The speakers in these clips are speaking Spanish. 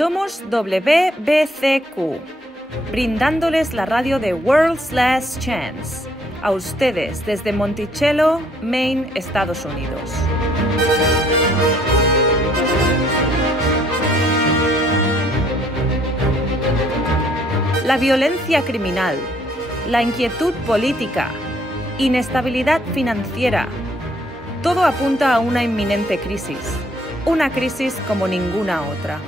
Somos WBCQ, brindándoles la radio de World's Last Chance, a ustedes desde Monticello, Maine, Estados Unidos. La violencia criminal, la inquietud política, inestabilidad financiera, todo apunta a una inminente crisis, una crisis como ninguna otra.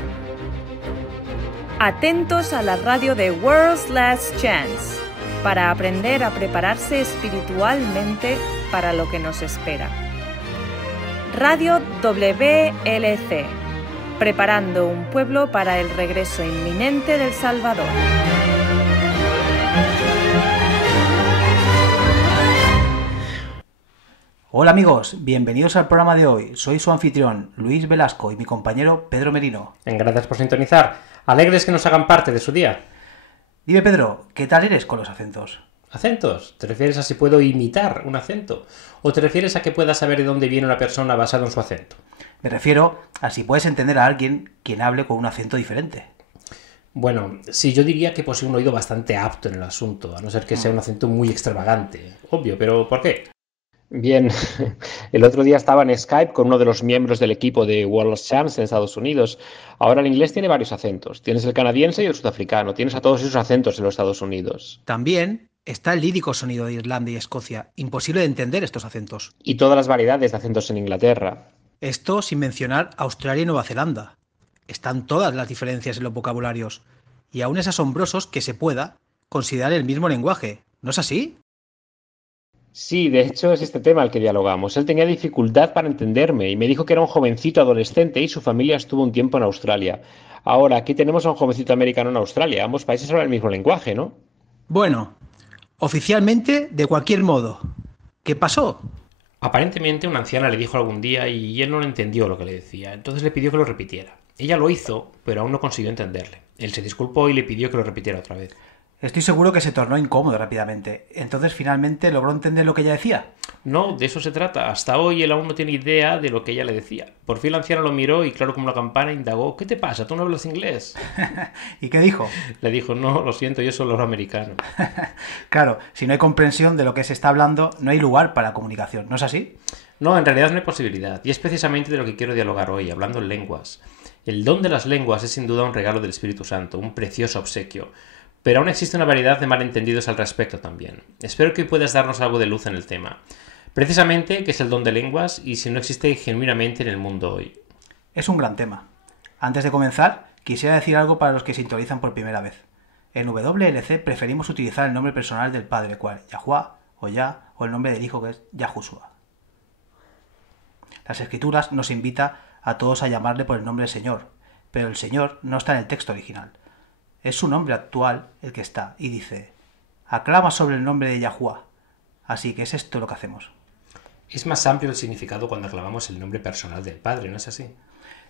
Atentos a la radio de World's Last Chance para aprender a prepararse espiritualmente para lo que nos espera. Radio WLC, preparando un pueblo para el regreso inminente del Salvador. Hola amigos, bienvenidos al programa de hoy. Soy su anfitrión, Luis Velasco, y mi compañero Pedro Merino. Gracias por sintonizar. Alegres que nos hagan parte de su día. Dime Pedro, ¿qué tal eres con los acentos? ¿Acentos? ¿Te refieres a si puedo imitar un acento? ¿O te refieres a que puedas saber de dónde viene una persona basado en su acento? Me refiero a si puedes entender a alguien quien hable con un acento diferente. Bueno, sí, yo diría que posee un oído bastante apto en el asunto, a no ser que sea un acento muy extravagante. Obvio, pero ¿por qué? Bien, el otro día estaba en Skype con uno de los miembros del equipo de World Champs en Estados Unidos. Ahora el inglés tiene varios acentos. Tienes el canadiense y el sudafricano. Tienes a todos esos acentos en los Estados Unidos. También está el lírico sonido de Irlanda y Escocia. Imposible de entender estos acentos. Y todas las variedades de acentos en Inglaterra. Esto sin mencionar Australia y Nueva Zelanda. Están todas las diferencias en los vocabularios. Y aún es asombroso que se pueda considerar el mismo lenguaje. ¿No es así? Sí, de hecho es este tema el que dialogamos. Él tenía dificultad para entenderme y me dijo que era un jovencito adolescente y su familia estuvo un tiempo en Australia. Ahora, aquí tenemos a un jovencito americano en Australia. Ambos países hablan el mismo lenguaje, ¿no? Bueno, oficialmente, de cualquier modo. ¿Qué pasó? Aparentemente una anciana le dijo algún día y él no le entendió lo que le decía, entonces le pidió que lo repitiera. Ella lo hizo, pero aún no consiguió entenderle. Él se disculpó y le pidió que lo repitiera otra vez. Estoy seguro que se tornó incómodo rápidamente. Entonces, ¿finalmente logró entender lo que ella decía? No, de eso se trata. Hasta hoy él aún no tiene idea de lo que ella le decía. Por fin la anciana lo miró y, claro como una campana, indagó: ¿qué te pasa? ¿Tú no hablas inglés? ¿Y qué dijo? Le dijo: no, lo siento, yo solo hablo americano. Claro, si no hay comprensión de lo que se está hablando, no hay lugar para la comunicación, ¿no es así? No, en realidad no hay posibilidad. Y es precisamente de lo que quiero dialogar hoy, hablando en lenguas. El don de las lenguas es sin duda un regalo del Espíritu Santo, un precioso obsequio. Pero aún existe una variedad de malentendidos al respecto también. Espero que puedas darnos algo de luz en el tema. Precisamente, ¿qué es el don de lenguas y si no existe genuinamente en el mundo hoy? Es un gran tema. Antes de comenzar, quisiera decir algo para los que sintonizan por primera vez. En WLC preferimos utilizar el nombre personal del Padre, cual Yahuwah o Yah, o el nombre del Hijo, que es Yahushua. Las Escrituras nos invita a todos a llamarle por el nombre del Señor, pero el Señor no está en el texto original. Es su nombre actual el que está, y dice: aclama sobre el nombre de Yahuwah. Así que es esto lo que hacemos. Es más amplio el significado cuando aclamamos el nombre personal del Padre, ¿no es así?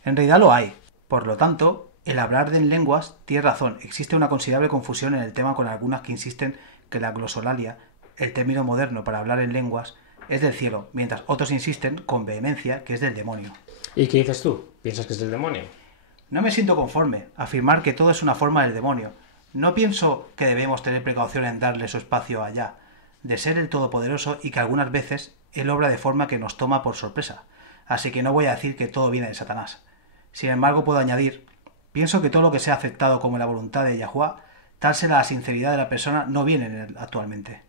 En realidad lo hay. Por lo tanto, el hablar en lenguas tiene razón. Existe una considerable confusión en el tema con algunas que insisten que la glosolalia, el término moderno para hablar en lenguas, es del cielo, mientras otros insisten con vehemencia que es del demonio. ¿Y qué dices tú? ¿Piensas que es del demonio? No me siento conforme afirmar que todo es una forma del demonio. No pienso que debemos tener precaución en darle su espacio allá, de ser el Todopoderoso, y que algunas veces él obra de forma que nos toma por sorpresa. Así que no voy a decir que todo viene de Satanás. Sin embargo, puedo añadir: pienso que todo lo que sea aceptado como la voluntad de Yahuwah, tal sea la sinceridad de la persona, no viene en él actualmente.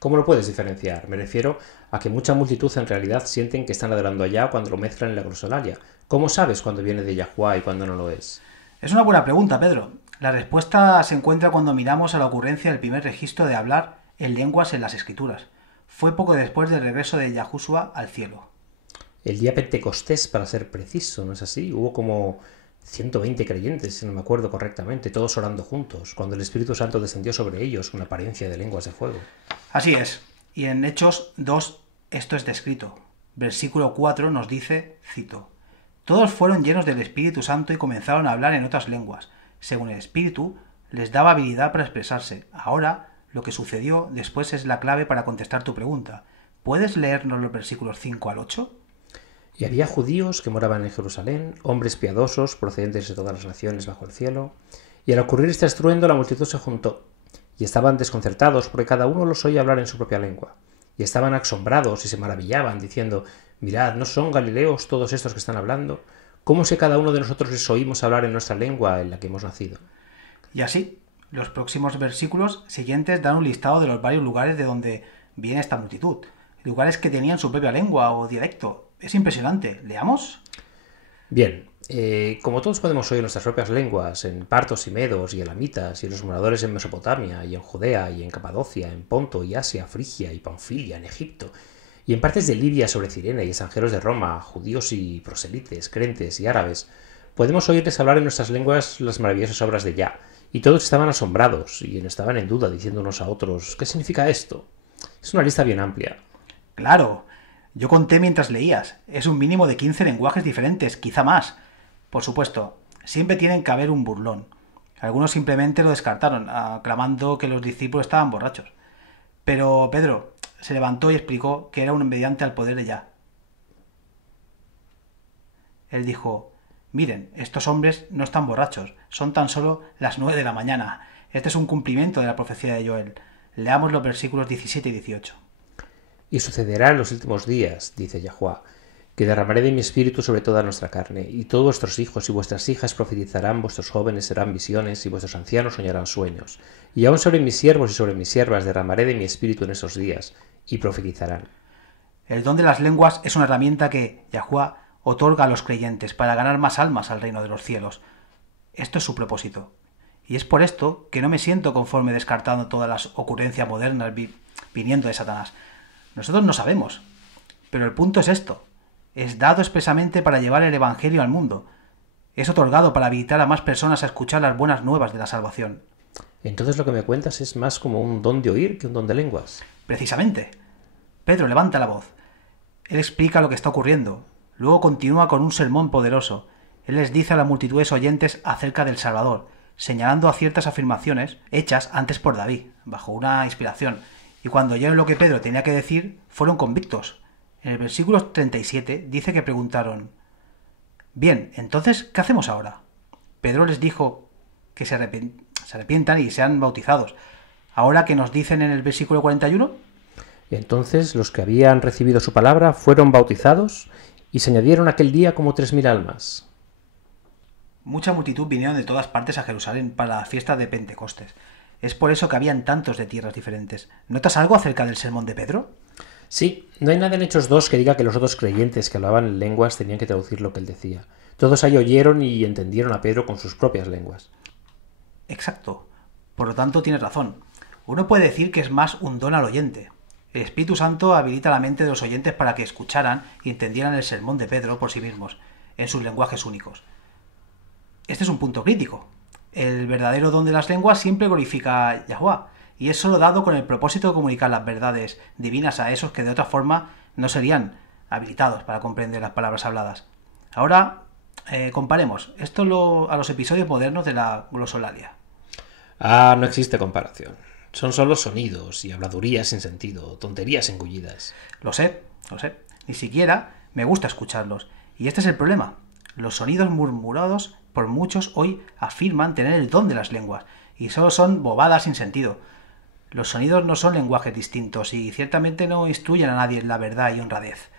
¿Cómo lo puedes diferenciar? Me refiero a que mucha multitud en realidad sienten que están adorando allá cuando lo mezclan en la glosolalia. ¿Cómo sabes cuándo viene de Yahuwah y cuándo no lo es? Es una buena pregunta, Pedro. La respuesta se encuentra cuando miramos a la ocurrencia del primer registro de hablar en lenguas en las Escrituras. Fue poco después del regreso de Yahushua al cielo. El día Pentecostés, para ser preciso, ¿no es así? Hubo como 120 creyentes, si no me acuerdo correctamente, todos orando juntos, cuando el Espíritu Santo descendió sobre ellos con apariencia de lenguas de fuego. Así es. Y en Hechos 2 esto es descrito. Versículo 4 nos dice, cito: todos fueron llenos del Espíritu Santo y comenzaron a hablar en otras lenguas. Según el Espíritu, les daba habilidad para expresarse. Ahora, lo que sucedió después es la clave para contestar tu pregunta. ¿Puedes leernos los versículos 5 al 8? Y había judíos que moraban en Jerusalén, hombres piadosos procedentes de todas las naciones bajo el cielo. Y al ocurrir este estruendo la multitud se juntó, y estaban desconcertados porque cada uno los oía hablar en su propia lengua. Y estaban asombrados y se maravillaban, diciendo: «Mirad, ¿no son galileos todos estos que están hablando? ¿Cómo si cada uno de nosotros les oímos hablar en nuestra lengua en la que hemos nacido?» Y así, los próximos versículos siguientes dan un listado de los varios lugares de donde viene esta multitud. Lugares que tenían su propia lengua o dialecto. Es impresionante. ¿Leamos? Bien, como todos podemos oír nuestras propias lenguas en partos y medos y elamitas y los moradores en Mesopotamia y en Judea y en Capadocia, en Ponto y Asia, Frigia y Panfilia, en Egipto, y en partes de Libia sobre Cirene y extranjeros de Roma, judíos y proselites, crentes y árabes, podemos oírles hablar en nuestras lenguas las maravillosas obras de Yah, y todos estaban asombrados y estaban en duda, diciendo unos a otros: ¿qué significa esto? Es una lista bien amplia. Claro. Yo conté mientras leías. Es un mínimo de 15 lenguajes diferentes, quizá más. Por supuesto, siempre tienen que haber un burlón. Algunos simplemente lo descartaron, aclamando que los discípulos estaban borrachos. Pero Pedro se levantó y explicó que era un mediante al poder de Yah. Él dijo: «Miren, estos hombres no están borrachos, son tan solo las 9 de la mañana. Este es un cumplimiento de la profecía de Joel». Leamos los versículos 17 y 18. «Y sucederá en los últimos días, dice Yahuwah, que derramaré de mi espíritu sobre toda nuestra carne, y todos vuestros hijos y vuestras hijas profetizarán, vuestros jóvenes serán visiones, y vuestros ancianos soñarán sueños. Y aun sobre mis siervos y sobre mis siervas derramaré de mi espíritu en esos días, y profetizarán». El don de las lenguas es una herramienta que Yahuwah otorga a los creyentes para ganar más almas al reino de los cielos. Esto es su propósito. Y es por esto que no me siento conforme descartando todas las ocurrencias modernas viniendo de Satanás. Nosotros no sabemos. Pero el punto es esto. Es dado expresamente para llevar el Evangelio al mundo. Es otorgado para habilitar a más personas a escuchar las buenas nuevas de la salvación. Entonces lo que me cuentas es más como un don de oír que un don de lenguas. Precisamente. Pedro levanta la voz. Él explica lo que está ocurriendo. Luego continúa con un sermón poderoso. Él les dice a las multitudes oyentes acerca del Salvador, señalando a ciertas afirmaciones hechas antes por David, bajo una inspiración. Y cuando oyeron lo que Pedro tenía que decir, fueron convictos. En el versículo 37 dice que preguntaron: «Bien, entonces, ¿qué hacemos ahora?». Pedro les dijo que se arrepientan y sean bautizados. ¿Ahora qué nos dicen en el versículo 41? Y entonces los que habían recibido su palabra fueron bautizados, y se añadieron aquel día como 3000 almas. Mucha multitud vinieron de todas partes a Jerusalén para la fiesta de Pentecostés. Es por eso que habían tantos de tierras diferentes. ¿Notas algo acerca del sermón de Pedro? Sí, no hay nada en Hechos 2 que diga que los otros creyentes que hablaban en lenguas tenían que traducir lo que él decía. Todos ahí oyeron y entendieron a Pedro con sus propias lenguas. Exacto. Por lo tanto, tienes razón. Uno puede decir que es más un don al oyente. El Espíritu Santo habilita la mente de los oyentes para que escucharan y entendieran el sermón de Pedro por sí mismos, en sus lenguajes únicos. Este es un punto crítico. El verdadero don de las lenguas siempre glorifica a Yahuwah, y es solo dado con el propósito de comunicar las verdades divinas a esos que de otra forma no serían habilitados para comprender las palabras habladas. Ahora, comparemos esto a los episodios modernos de la glosolalia. No existe comparación. Son solo sonidos y habladurías sin sentido, tonterías engullidas. Lo sé. Ni siquiera me gusta escucharlos. Y este es el problema. Los sonidos murmurados por muchos hoy afirman tener el don de las lenguas, y solo son bobadas sin sentido. Los sonidos no son lenguajes distintos y ciertamente no instruyen a nadie en la verdad y honradez.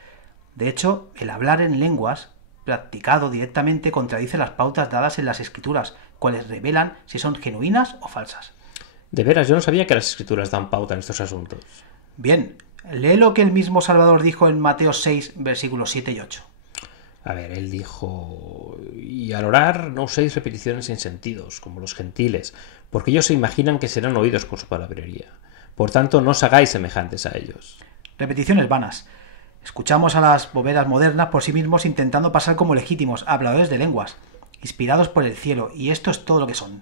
De hecho, el hablar en lenguas practicado directamente contradice las pautas dadas en las escrituras, cuales revelan si son genuinas o falsas. De veras, yo no sabía que las escrituras dan pauta en estos asuntos. Bien, lee lo que el mismo Salvador dijo en Mateo 6, versículos 7 y 8. A ver, él dijo: «Y al orar no uséis repeticiones sin sentidos, como los gentiles, porque ellos se imaginan que serán oídos por su palabrería. Por tanto, no os hagáis semejantes a ellos». Repeticiones vanas. Escuchamos a las boberas modernas por sí mismos intentando pasar como legítimos habladores de lenguas, inspirados por el cielo, y esto es todo lo que son.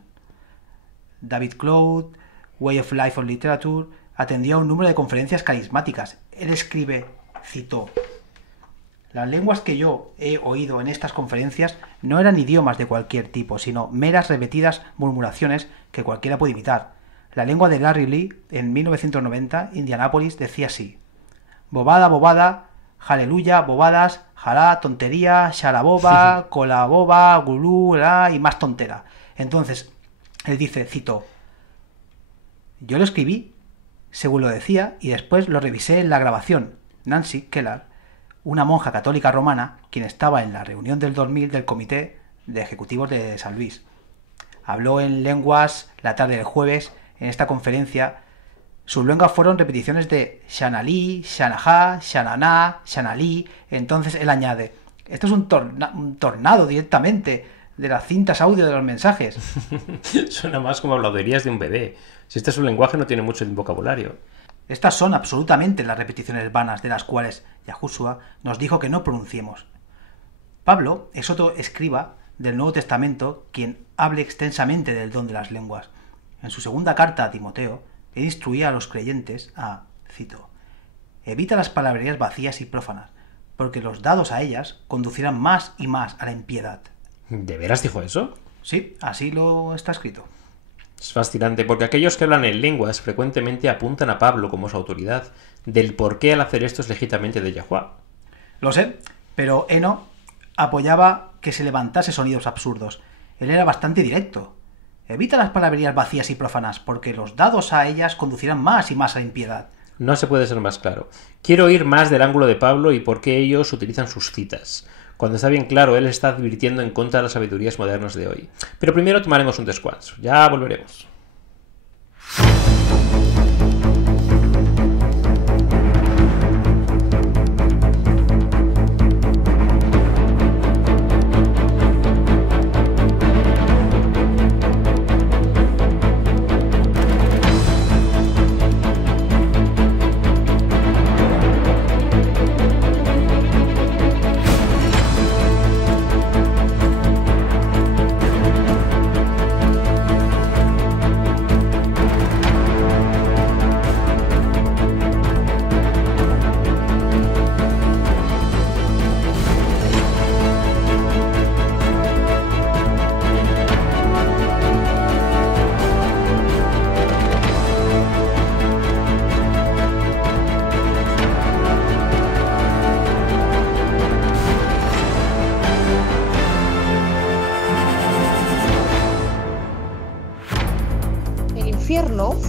David Cloud, Way of Life on Literature, atendió a un número de conferencias carismáticas. Él escribe, citó: «Las lenguas que yo he oído en estas conferencias no eran idiomas de cualquier tipo, sino meras repetidas murmuraciones que cualquiera puede imitar. La lengua de Larry Lee, en 1990, Indianápolis, decía así: bobada, bobada, aleluya, bobadas, jalá, tontería, shalaboba, colaboba, gulú, la, y más tontera. Entonces, él dice, cito, yo lo escribí, según lo decía, y después lo revisé en la grabación. Nancy Keller, una monja católica romana, quien estaba en la reunión del 2000 del Comité de Ejecutivos de San Luis. Habló en lenguas la tarde del jueves en esta conferencia. Sus lenguas fueron repeticiones de Shanali, Shanaha, Shananá, Shanali. Entonces él añade, esto es un tornado directamente de las cintas audio de los mensajes. Suena más como habladurías de un bebé. Si este es un lenguaje no tiene mucho vocabulario. Estas son absolutamente las repeticiones vanas de las cuales Yahushua nos dijo que no pronunciemos. Pablo es otro escriba del Nuevo Testamento quien hable extensamente del don de las lenguas. En su segunda carta a Timoteo, él instruía a los creyentes a, cito, evita las palabrerías vacías y prófanas, porque los dados a ellas conducirán más y más a la impiedad. ¿De veras dijo eso? Sí, así lo está escrito. Es fascinante, porque aquellos que hablan en lenguas frecuentemente apuntan a Pablo como su autoridad del por qué al hacer esto es legítimamente de Yahuwah. Lo sé, pero Eno apoyaba que se levantase sonidos absurdos. Él era bastante directo. Evita las palabrerías vacías y prófanas, porque los dados a ellas conducirán más y más a la impiedad. No se puede ser más claro. Quiero oír más del ángulo de Pablo y por qué ellos utilizan sus citas. Cuando está bien claro, él está advirtiendo en contra de las sabidurías modernas de hoy. Pero primero tomaremos un descanso. Ya volveremos.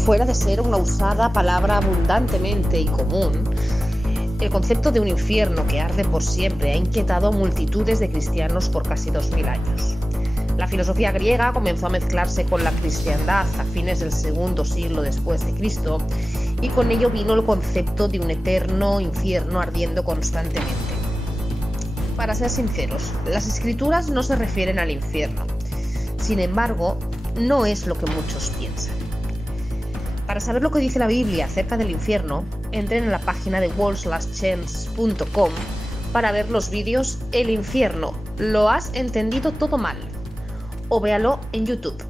Fuera de ser una usada palabra abundantemente y común, el concepto de un infierno que arde por siempre ha inquietado a multitudes de cristianos por casi 2000 años. La filosofía griega comenzó a mezclarse con la cristiandad a fines del segundo siglo después de Cristo, y con ello vino el concepto de un eterno infierno ardiendo constantemente. Para ser sinceros, las escrituras no se refieren al infierno. Sin embargo, no es lo que muchos piensan. Para saber lo que dice la Biblia acerca del infierno, entren en la página de worldslastchance.com para ver los vídeos El infierno, lo has entendido todo mal, o véalo en YouTube.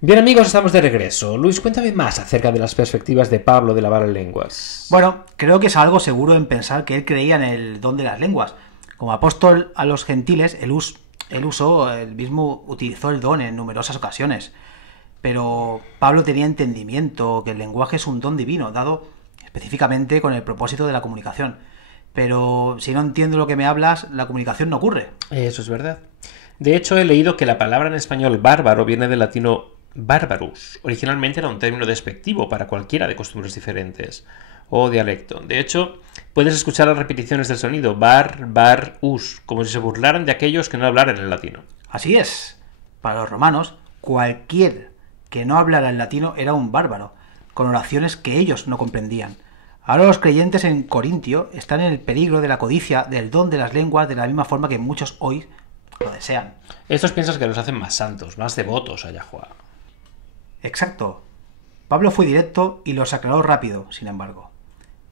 Bien amigos, estamos de regreso. Luis, cuéntame más acerca de las perspectivas de Pablo de lavar lenguas. Bueno, creo que es algo seguro en pensar que él creía en el don de las lenguas. Como apóstol a los gentiles, él mismo utilizó el don en numerosas ocasiones. Pero Pablo tenía entendimiento que el lenguaje es un don divino, dado específicamente con el propósito de la comunicación. Pero si no entiendo lo que me hablas, la comunicación no ocurre. Eso es verdad. De hecho, he leído que la palabra en español bárbaro viene del latino barbarus. Originalmente era un término despectivo para cualquiera de costumbres diferentes o dialecto. De hecho, puedes escuchar las repeticiones del sonido bar-bar-us, como si se burlaran de aquellos que no hablaran el latino. Así es. Para los romanos, cualquier que no hablara el latino era un bárbaro, con oraciones que ellos no comprendían. Ahora los creyentes en Corintio están en el peligro de la codicia del don de las lenguas de la misma forma que muchos hoy lo desean. Estos piensan que los hacen más santos, más devotos a Yahuwah. Exacto. Pablo fue directo y los aclaró rápido, sin embargo.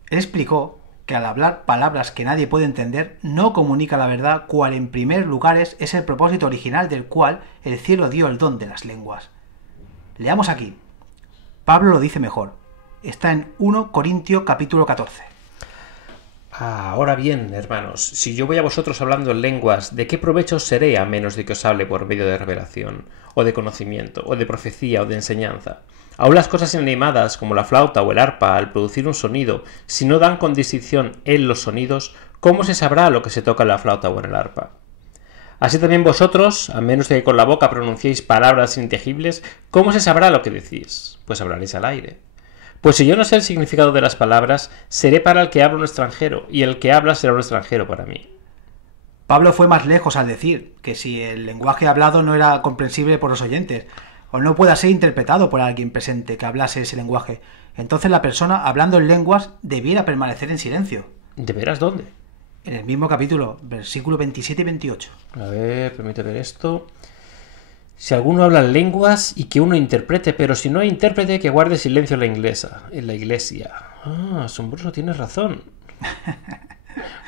Él explicó que al hablar palabras que nadie puede entender, no comunica la verdad, cual en primer lugar es el propósito original del cual el cielo dio el don de las lenguas. Leamos aquí. Pablo lo dice mejor. está en 1 Corintios capítulo 14. Ahora bien, hermanos, si yo voy a vosotros hablando en lenguas, ¿de qué provecho os seré a menos de que os hable por medio de revelación, o de conocimiento, o de profecía, o de enseñanza? Aún las cosas inanimadas, como la flauta o el arpa, al producir un sonido, si no dan con distinción en los sonidos, ¿cómo se sabrá lo que se toca en la flauta o en el arpa? Así también vosotros, a menos de que con la boca pronunciéis palabras ininteligibles, ¿cómo se sabrá lo que decís? Pues hablaréis al aire. Pues si yo no sé el significado de las palabras, seré para el que habla un extranjero, y el que habla será un extranjero para mí. Pablo fue más lejos al decir que si el lenguaje hablado no era comprensible por los oyentes, o no pueda ser interpretado por alguien presente que hablase ese lenguaje, entonces la persona hablando en lenguas debiera permanecer en silencio. ¿De veras dónde? En el mismo capítulo, versículos 27 y 28. A ver, permíteme ver esto. Si alguno habla en lenguas y que uno interprete, pero si no hay intérprete, que guarde silencio en la iglesia. Ah, asombroso, tienes razón.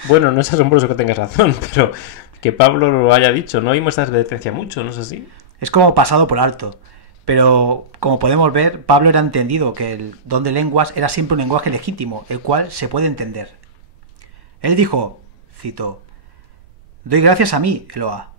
Bueno, no es asombroso que tengas razón, pero que Pablo lo haya dicho, no oímos esta advertencia mucho, ¿no es así? Es como pasado por alto. Pero, como podemos ver, Pablo era entendido que el don de lenguas era siempre un lenguaje legítimo, el cual se puede entender. Él dijo, cito, «Doy gracias a mí, Eloa,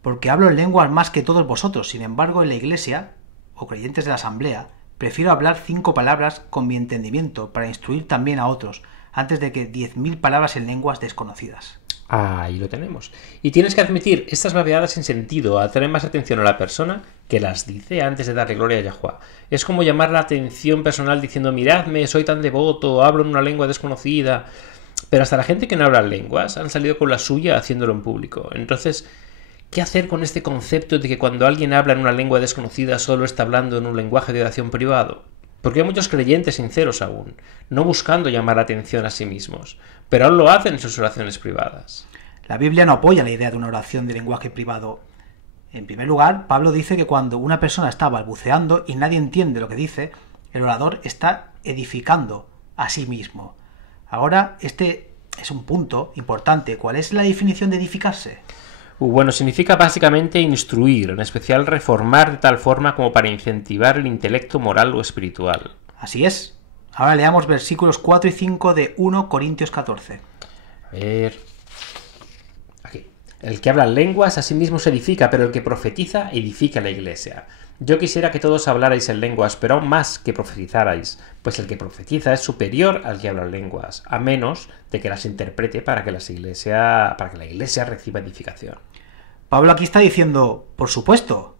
porque hablo en lenguas más que todos vosotros. Sin embargo, en la iglesia, o creyentes de la asamblea, prefiero hablar 5 palabras con mi entendimiento para instruir también a otros, antes de que 10.000 palabras en lenguas desconocidas». Ahí lo tenemos. Y tienes que admitir estas babeadas sin sentido, atraer más atención a la persona que las dice antes de darle gloria a Yahuwah. Es como llamar la atención personal diciendo, miradme, soy tan devoto, hablo en una lengua desconocida. Pero hasta la gente que no habla lenguas han salido con la suya haciéndolo en público. Entonces, ¿qué hacer con este concepto de que cuando alguien habla en una lengua desconocida solo está hablando en un lenguaje de oración privado? Porque hay muchos creyentes sinceros aún, no buscando llamar la atención a sí mismos, pero aún lo hacen en sus oraciones privadas. La Biblia no apoya la idea de una oración de lenguaje privado. En primer lugar, Pablo dice que cuando una persona está balbuceando y nadie entiende lo que dice, el orador está edificando a sí mismo. Ahora, este es un punto importante. ¿Cuál es la definición de edificarse? Bueno, significa básicamente instruir, en especial reformar de tal forma como para incentivar el intelecto moral o espiritual. Así es. Ahora leamos versículos 4 y 5 de 1 Corintios 14. A ver... Aquí. El que habla lenguas a sí mismo se edifica, pero el que profetiza edifica la iglesia. Yo quisiera que todos hablarais en lenguas, pero aún más que profetizarais, pues el que profetiza es superior al que habla en lenguas, a menos de que las interprete para que la iglesia reciba edificación. Pablo aquí está diciendo, por supuesto,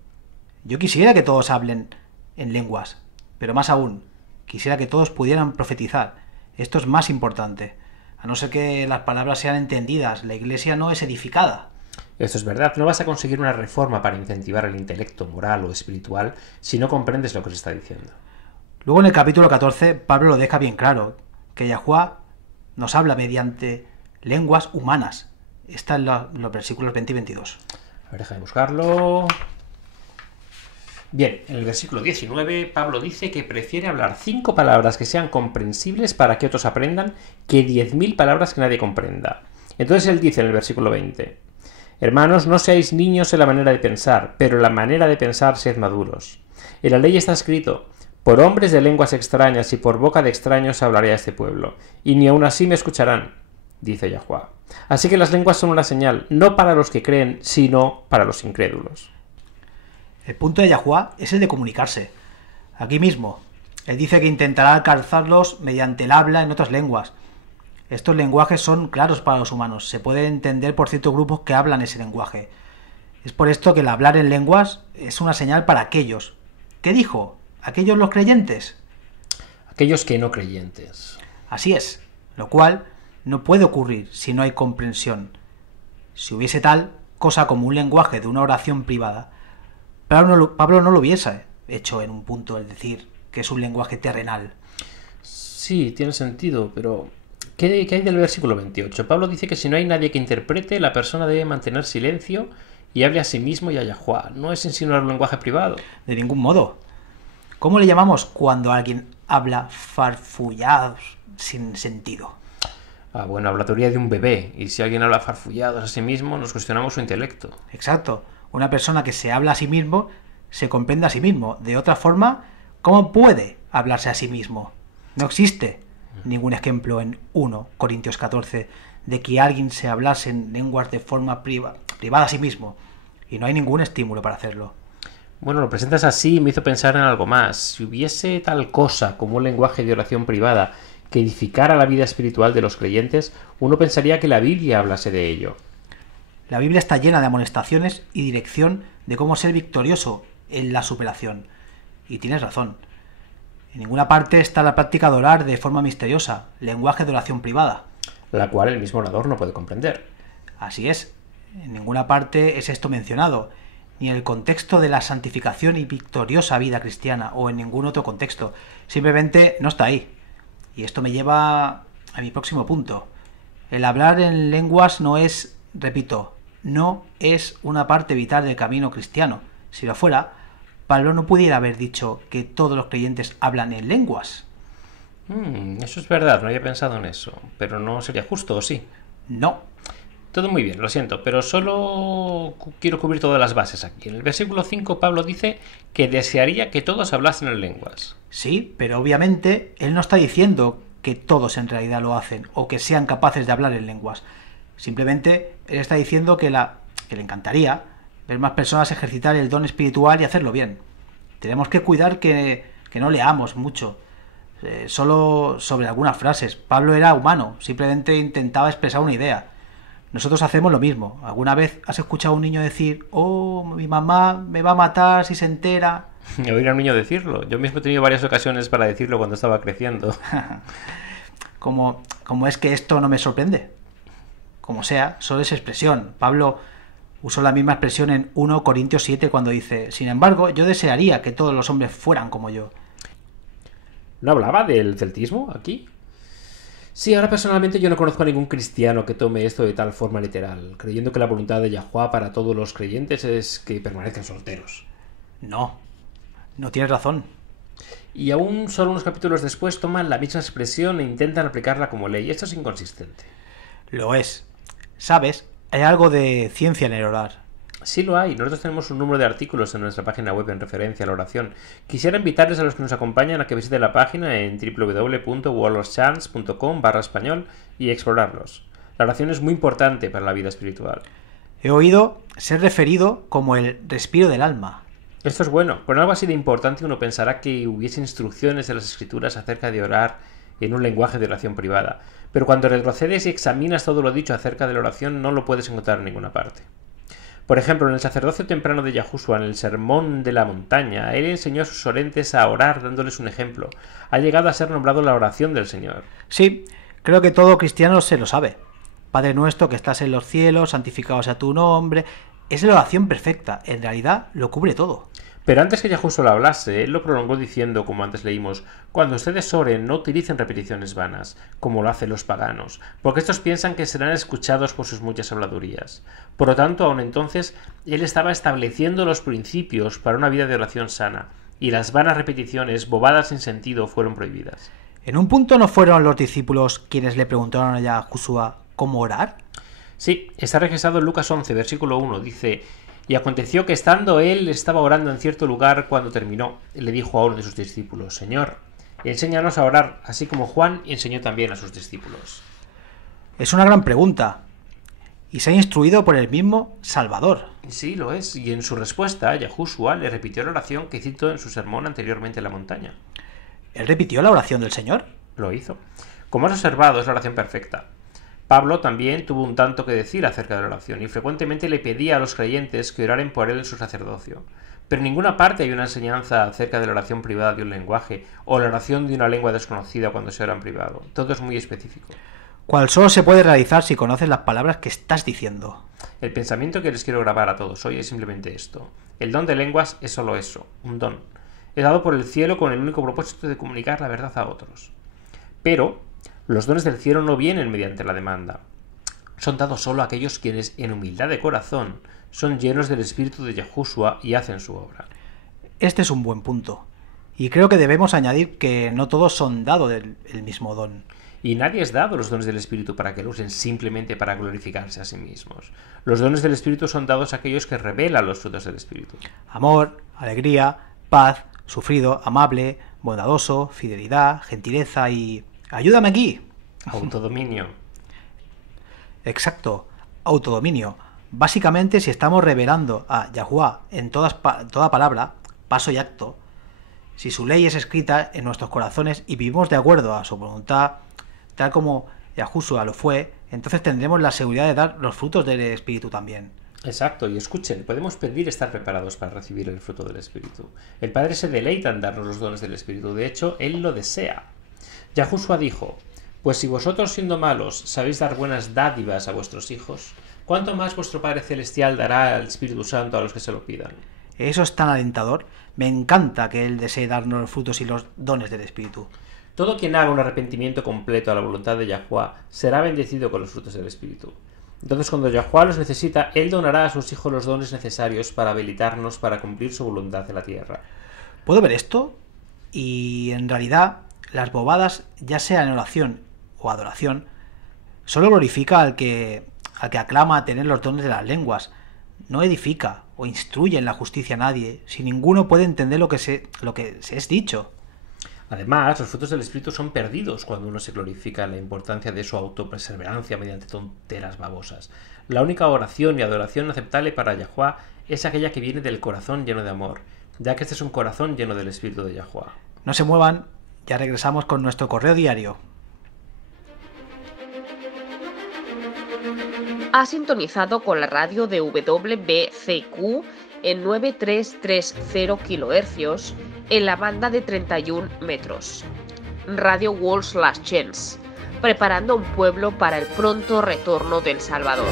yo quisiera que todos hablen en lenguas, pero más aún, quisiera que todos pudieran profetizar. Esto es más importante. A no ser que las palabras sean entendidas, la iglesia no es edificada. Esto es verdad, no vas a conseguir una reforma para incentivar el intelecto moral o espiritual si no comprendes lo que se está diciendo. Luego en el capítulo 14, Pablo lo deja bien claro, que Yahuwah nos habla mediante lenguas humanas. Está en los versículos 20 y 22. A ver, déjame buscarlo. Bien, en el versículo 19, Pablo dice que prefiere hablar 5 palabras que sean comprensibles para que otros aprendan que 10.000 palabras que nadie comprenda. Entonces él dice en el versículo 20, hermanos, no seáis niños en la manera de pensar, pero en la manera de pensar sed maduros. En la ley está escrito, por hombres de lenguas extrañas y por boca de extraños hablaré a este pueblo, y ni aun así me escucharán, dice Yahuwah. Así que las lenguas son una señal, no para los que creen, sino para los incrédulos. El punto de Yahuwah es el de comunicarse. Aquí mismo, él dice que intentará alcanzarlos mediante el habla en otras lenguas. Estos lenguajes son claros para los humanos, se puede entender por ciertos grupos que hablan ese lenguaje. Es por esto que el hablar en lenguas es una señal para aquellos. ¿Qué dijo? ¿Aquellos los creyentes? Aquellos que no creyentes. Así es, lo cual no puede ocurrir si no hay comprensión. Si hubiese tal cosa como un lenguaje de una oración privada, Pablo no lo hubiese hecho en un punto, es decir, que es un lenguaje terrenal. Sí, tiene sentido, pero ¿qué hay del versículo 28? Pablo dice que si no hay nadie que interprete, la persona debe mantener silencio y hable a sí mismo y a Yahuwah. No es insinuar un lenguaje privado. De ningún modo. ¿Cómo le llamamos cuando alguien habla farfullados sin sentido? Bueno, habladuría de un bebé, y si alguien habla farfullados a sí mismo, nos cuestionamos su intelecto. Exacto. Una persona que se habla a sí mismo, se comprende a sí mismo. De otra forma, ¿cómo puede hablarse a sí mismo? No existe ningún ejemplo en 1 Corintios 14 de que alguien se hablase en lenguas de forma privada a sí mismo, y no hay ningún estímulo para hacerlo. Bueno, lo presentas así y me hizo pensar en algo más. Si hubiese tal cosa como un lenguaje de oración privada que edificara la vida espiritual de los creyentes, uno pensaría que la Biblia hablase de ello. La Biblia está llena de amonestaciones y dirección de cómo ser victorioso en la superación. Y tienes razón. En ninguna parte está la práctica de orar de forma misteriosa, lenguaje de oración privada. La cual el mismo orador no puede comprender. Así es. En ninguna parte es esto mencionado, ni en el contexto de la santificación y victoriosa vida cristiana, o en ningún otro contexto. Simplemente no está ahí. Y esto me lleva a mi próximo punto. El hablar en lenguas no es, repito, no es una parte vital del camino cristiano. Si lo fuera, Pablo no pudiera haber dicho que todos los creyentes hablan en lenguas. Eso es verdad, no había pensado en eso. Pero no sería justo, ¿o sí? No. Todo muy bien, lo siento, pero solo quiero cubrir todas las bases aquí. En el versículo 5 Pablo dice que desearía que todos hablasen en lenguas. Sí, pero obviamente él no está diciendo que todos en realidad lo hacen o que sean capaces de hablar en lenguas. Simplemente él está diciendo que le encantaría ver más personas ejercitar el don espiritual y hacerlo bien. Tenemos que cuidar que no leamos mucho, solo sobre algunas frases. Pablo era humano, simplemente intentaba expresar una idea. Nosotros hacemos lo mismo. ¿Alguna vez has escuchado a un niño decir: oh, mi mamá me va a matar si se entera? Oír a un niño decirlo. Yo mismo he tenido varias ocasiones para decirlo cuando estaba creciendo. Como es que esto no me sorprende. Como sea, solo es expresión. Pablo usó la misma expresión en 1 Corintios 7 cuando dice: sin embargo, yo desearía que todos los hombres fueran como yo. ¿No hablaba del celtismo aquí? Sí, ahora personalmente yo no conozco a ningún cristiano que tome esto de tal forma literal, creyendo que la voluntad de Yahuwah para todos los creyentes es que permanezcan solteros. No tienes razón. Y aún solo unos capítulos después toman la misma expresión e intentan aplicarla como ley. Esto es inconsistente. Lo es. ¿Sabes? Hay algo de ciencia en el orar. Sí lo hay. Nosotros tenemos un número de artículos en nuestra página web en referencia a la oración. Quisiera invitarles a los que nos acompañan a que visiten la página en www.wordlesschance.com/español y explorarlos. La oración es muy importante para la vida espiritual. He oído ser referido como el respiro del alma. Esto es bueno. Con algo así de importante uno pensará que hubiese instrucciones de las Escrituras acerca de orar en un lenguaje de oración privada. Pero cuando retrocedes y examinas todo lo dicho acerca de la oración no lo puedes encontrar en ninguna parte. Por ejemplo, en el sacerdocio temprano de Yahushua, en el Sermón de la Montaña, él enseñó a sus orentes a orar dándoles un ejemplo. Ha llegado a ser nombrado la oración del Señor. Sí, creo que todo cristiano se lo sabe. Padre nuestro que estás en los cielos, santificado sea tu nombre. Es la oración perfecta, en realidad lo cubre todo. Pero antes que Yahushua lo hablase, él lo prolongó diciendo, como antes leímos: cuando ustedes oren, no utilicen repeticiones vanas, como lo hacen los paganos, porque estos piensan que serán escuchados por sus muchas habladurías. Por lo tanto, aun entonces, él estaba estableciendo los principios para una vida de oración sana, y las vanas repeticiones, bobadas sin sentido, fueron prohibidas. ¿En un punto no fueron los discípulos quienes le preguntaron a Yahushua cómo orar? Sí, está registrado en Lucas 11, versículo 1, dice: y aconteció que estando él estaba orando en cierto lugar cuando terminó, le dijo a uno de sus discípulos: Señor, enséñanos a orar, así como Juan enseñó también a sus discípulos. Es una gran pregunta, y se ha instruido por el mismo Salvador. Sí, lo es, y en su respuesta, Yahushua le repitió la oración que citó en su sermón anteriormente en la montaña. ¿Él repitió la oración del Señor? Lo hizo. Como has observado, es la oración perfecta. Pablo también tuvo un tanto que decir acerca de la oración y frecuentemente le pedía a los creyentes que oraran por él en su sacerdocio. Pero en ninguna parte hay una enseñanza acerca de la oración privada de un lenguaje o la oración de una lengua desconocida cuando se ora en privado. Todo es muy específico. Cual solo se puede realizar si conoces las palabras que estás diciendo. El pensamiento que les quiero grabar a todos hoy es simplemente esto. El don de lenguas es solo eso, un don. Es dado por el cielo con el único propósito de comunicar la verdad a otros. Pero los dones del cielo no vienen mediante la demanda. Son dados solo a aquellos quienes, en humildad de corazón, son llenos del espíritu de Yahushua y hacen su obra. Este es un buen punto. Y creo que debemos añadir que no todos son dados del mismo don. Y nadie es dado los dones del espíritu para que lo usen simplemente para glorificarse a sí mismos. Los dones del espíritu son dados a aquellos que revelan los frutos del espíritu. Amor, alegría, paz, sufrido, amable, bondadoso, fidelidad, gentileza y... ¡ayúdame aquí! Autodominio. Exacto, autodominio. Básicamente, si estamos revelando a Yahuwah en toda palabra, paso y acto, si su ley es escrita en nuestros corazones y vivimos de acuerdo a su voluntad, tal como Yahushua lo fue, entonces tendremos la seguridad de dar los frutos del Espíritu también. Exacto, y escuchen, podemos pedir estar preparados para recibir el fruto del Espíritu. El Padre se deleita en darnos los dones del Espíritu, de hecho, Él lo desea. Yahushua dijo: pues si vosotros siendo malos sabéis dar buenas dádivas a vuestros hijos, ¿cuánto más vuestro Padre Celestial dará al Espíritu Santo a los que se lo pidan? Eso es tan alentador. Me encanta que Él desee darnos los frutos y los dones del Espíritu. Todo quien haga un arrepentimiento completo a la voluntad de Yahuwah será bendecido con los frutos del Espíritu. Entonces, cuando Yahuwah los necesita, Él donará a sus hijos los dones necesarios para habilitarnos para cumplir su voluntad en la tierra. ¿Puedo ver esto? Y en realidad, las bobadas, ya sea en oración o adoración, solo glorifica al que aclama a tener los dones de las lenguas. No edifica o instruye en la justicia a nadie, si ninguno puede entender lo que se es dicho. Además, los frutos del Espíritu son perdidos cuando uno se glorifica en la importancia de su autoperseverancia mediante tonteras babosas. La única oración y adoración aceptable para Yahuwah es aquella que viene del corazón lleno de amor, ya que este es un corazón lleno del Espíritu de Yahuwah. No se muevan, ya regresamos con nuestro correo diario. Ha sintonizado con la radio de WBCQ en 9330 kHz en la banda de 31 metros. Radio World's Last Chance, preparando un pueblo para el pronto retorno del Salvador.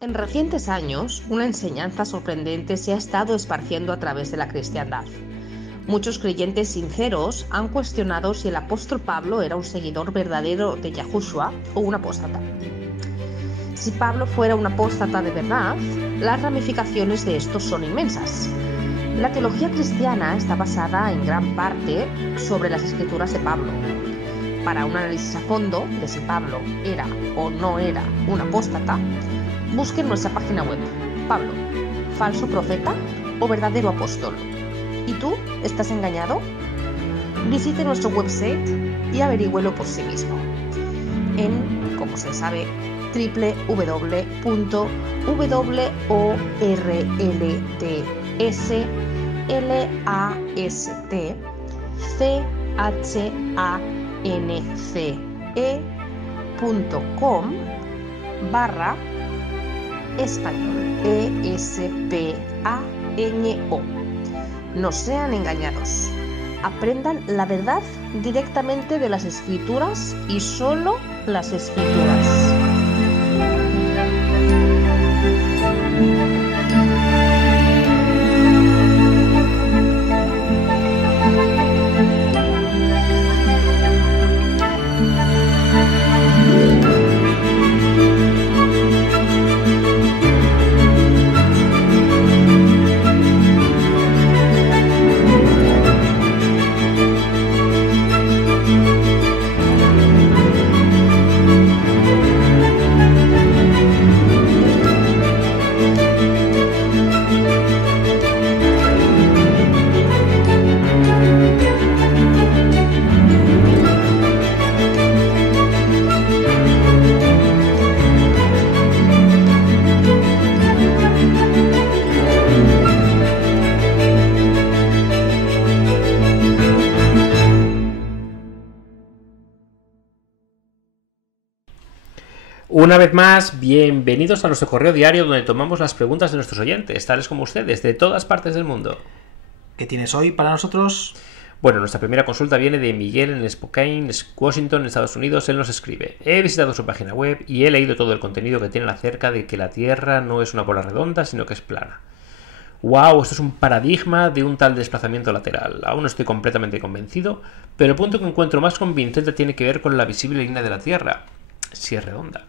En recientes años, una enseñanza sorprendente se ha estado esparciendo a través de la cristiandad. Muchos creyentes sinceros han cuestionado si el apóstol Pablo era un seguidor verdadero de Yahushua o un apóstata. Si Pablo fuera un apóstata de verdad, las ramificaciones de esto son inmensas. La teología cristiana está basada en gran parte sobre las escrituras de Pablo. Para un análisis a fondo de si Pablo era o no era un apóstata, busquen nuestra página web. Pablo, ¿falso profeta o verdadero apóstol? ¿Y tú estás engañado? Visite nuestro website y averígüelo por sí mismo. En, como se sabe, www.urldslashlance.com/español. ESPANO. No sean engañados. Aprendan la verdad directamente de las Escrituras y solo las Escrituras. Una vez más, bienvenidos a nuestro correo diario donde tomamos las preguntas de nuestros oyentes, tales como ustedes, de todas partes del mundo. ¿Qué tienes hoy para nosotros? Bueno, nuestra primera consulta viene de Miguel en Spokane, Washington, en Estados Unidos. Él nos escribe: he visitado su página web y he leído todo el contenido que tienen acerca de que la Tierra no es una bola redonda, sino que es plana. ¡Wow! Esto es un paradigma de un tal desplazamiento lateral. Aún no estoy completamente convencido, pero el punto que encuentro más convincente tiene que ver con la visible línea de la Tierra, si es redonda.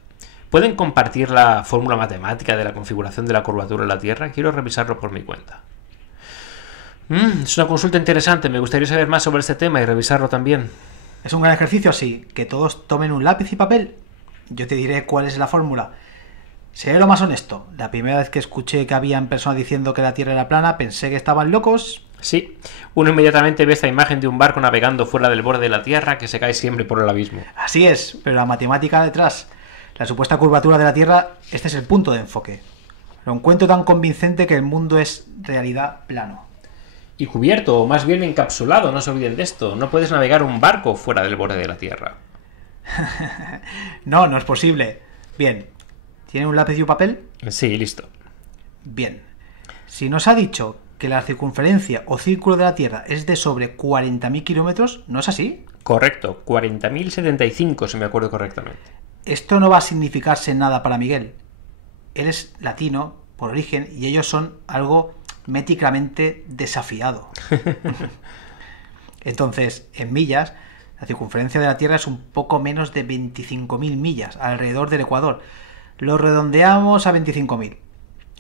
¿Pueden compartir la fórmula matemática de la configuración de la curvatura de la Tierra? Quiero revisarlo por mi cuenta. Es una consulta interesante. Me gustaría saber más sobre este tema y revisarlo también. Es un gran ejercicio, sí. Que todos tomen un lápiz y papel. Yo te diré cuál es la fórmula. Seré lo más honesto. La primera vez que escuché que habían personas diciendo que la Tierra era plana, pensé que estaban locos. Sí, uno inmediatamente ve esta imagen de un barco navegando fuera del borde de la Tierra que se cae siempre por el abismo. Así es, pero la matemática detrás, la supuesta curvatura de la Tierra, este es el punto de enfoque. Lo encuentro tan convincente que el mundo es en realidad plano. Y cubierto, o más bien encapsulado, no se olviden de esto. No puedes navegar un barco fuera del borde de la Tierra. No es posible. Bien, ¿tiene un lápiz y un papel? Sí, listo. Bien. Si nos ha dicho que la circunferencia o círculo de la Tierra es de sobre 40.000 kilómetros, ¿no es así? Correcto, 40.075 si me acuerdo correctamente. Esto no va a significarse nada para Miguel. Él es latino por origen y ellos son algo métricamente desafiado. Entonces, en millas, la circunferencia de la Tierra es un poco menos de 25.000 millas alrededor del Ecuador. Lo redondeamos a 25.000.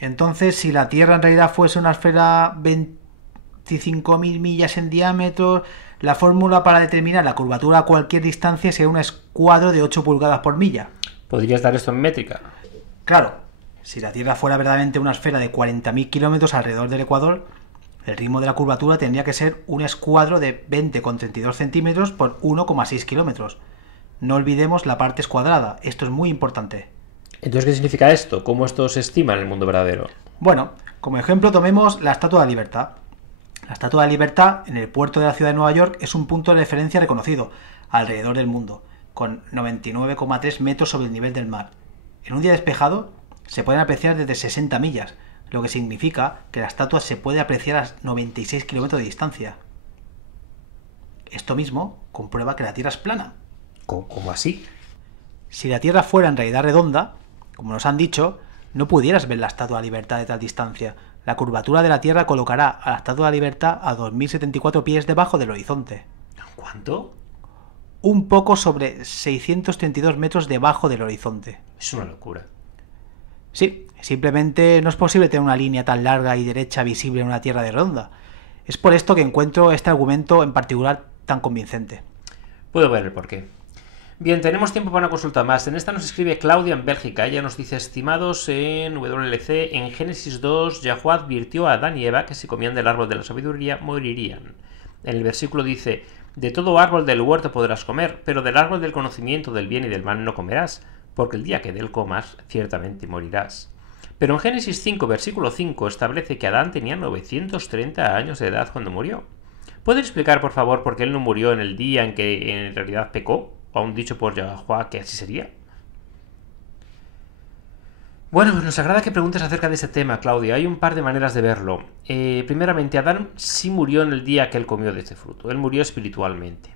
Entonces, si la Tierra en realidad fuese una esfera 25.000 millas en diámetro, la fórmula para determinar la curvatura a cualquier distancia sería un escuadro de 8 pulgadas por milla. ¿Podrías dar esto en métrica? Claro. Si la Tierra fuera verdaderamente una esfera de 40.000 kilómetros alrededor del Ecuador, el ritmo de la curvatura tendría que ser un escuadro de 20,32 centímetros por 1,6 kilómetros. No olvidemos la parte escuadrada, esto es muy importante. Entonces, ¿qué significa esto? ¿Cómo esto se estima en el mundo verdadero? Bueno, como ejemplo tomemos la Estatua de la Libertad. La Estatua de la Libertad en el puerto de la ciudad de Nueva York es un punto de referencia reconocido alrededor del mundo, con 99,3 metros sobre el nivel del mar. En un día despejado se pueden apreciar desde 60 millas, lo que significa que la estatua se puede apreciar a 96 kilómetros de distancia. Esto mismo comprueba que la Tierra es plana. ¿Cómo así? Si la Tierra fuera en realidad redonda, como nos han dicho, no pudieras ver la Estatua de la Libertad de tal distancia. La curvatura de la Tierra colocará a la Estatua de la Libertad a 2.074 pies debajo del horizonte. ¿Cuánto? Un poco sobre 632 metros debajo del horizonte. Es una locura. Sí, simplemente no es posible tener una línea tan larga y derecha visible en una Tierra redonda. Es por esto que encuentro este argumento en particular tan convincente. Puedo ver el porqué. Bien, tenemos tiempo para una consulta más. En esta nos escribe Claudia en Bélgica. Ella nos dice: estimados en WLC, en Génesis 2, Yahweh advirtió a Adán y Eva que si comían del árbol de la sabiduría morirían. En el versículo dice: de todo árbol del huerto podrás comer, pero del árbol del conocimiento del bien y del mal no comerás, porque el día que de él comas, ciertamente morirás. Pero en Génesis 5, versículo 5, establece que Adán tenía 930 años de edad cuando murió. ¿Puede explicar, por favor, por qué él no murió en el día en que en realidad pecó? ¿O aún dicho por Yahweh que así sería? Bueno, nos agrada que preguntes acerca de este tema, Claudia. Hay un par de maneras de verlo. Primeramente, Adán sí murió en el día que él comió de este fruto. Él murió espiritualmente.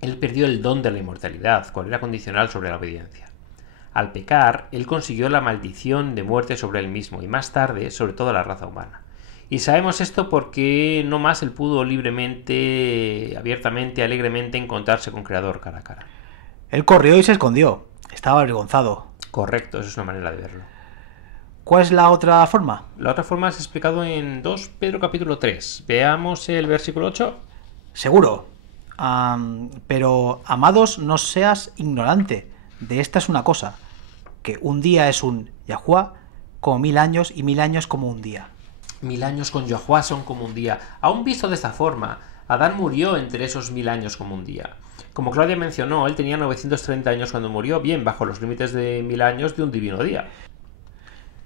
Él perdió el don de la inmortalidad, cual era condicional sobre la obediencia. Al pecar, él consiguió la maldición de muerte sobre él mismo y más tarde sobre toda la raza humana. Y sabemos esto porque no más él pudo libremente, abiertamente, alegremente encontrarse con Creador cara a cara. Él corrió y se escondió. Estaba avergonzado. Correcto, eso es una manera de verlo. ¿Cuál es la otra forma? La otra forma es explicado en 2 Pedro capítulo 3. Veamos el versículo 8. Seguro. Pero, amados, no seas ignorante. De esta es una cosa, que un día es un Yahweh como 1000 años y 1000 años como un día. 1000 años con Yahweh son como un día. Aún visto de esta forma, Adán murió entre esos 1000 años como un día. Como Claudia mencionó, él tenía 930 años cuando murió, bien bajo los límites de 1000 años de un divino día.